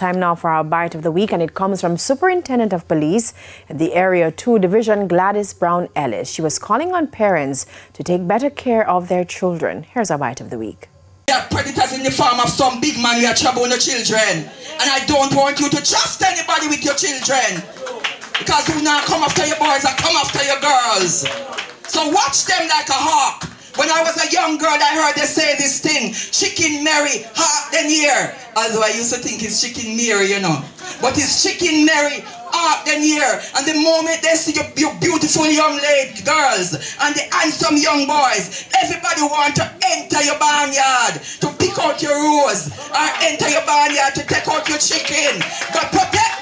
Time now for our Bite of the Week, and it comes from Superintendent of Police at the Area 2 Division, Gladys Ellis. She was calling on parents to take better care of their children. Here's our Bite of the Week. There are predators in the form of some big man who are troubling the children. And I don't want you to trust anybody with your children. Because who now come after your boys and come after your girls. So watch them like a hawk. When I was a young girl, I heard they say this thing, Chicken Mary, hawk then here. Although I used to think it's Chicken Mary, you know. But it's Chicken Mary, hawk then here. And the moment they see your beautiful young lady girls and the handsome young boys, everybody want to enter your barnyard to pick out your rose or enter your barnyard to take out your chicken. But protect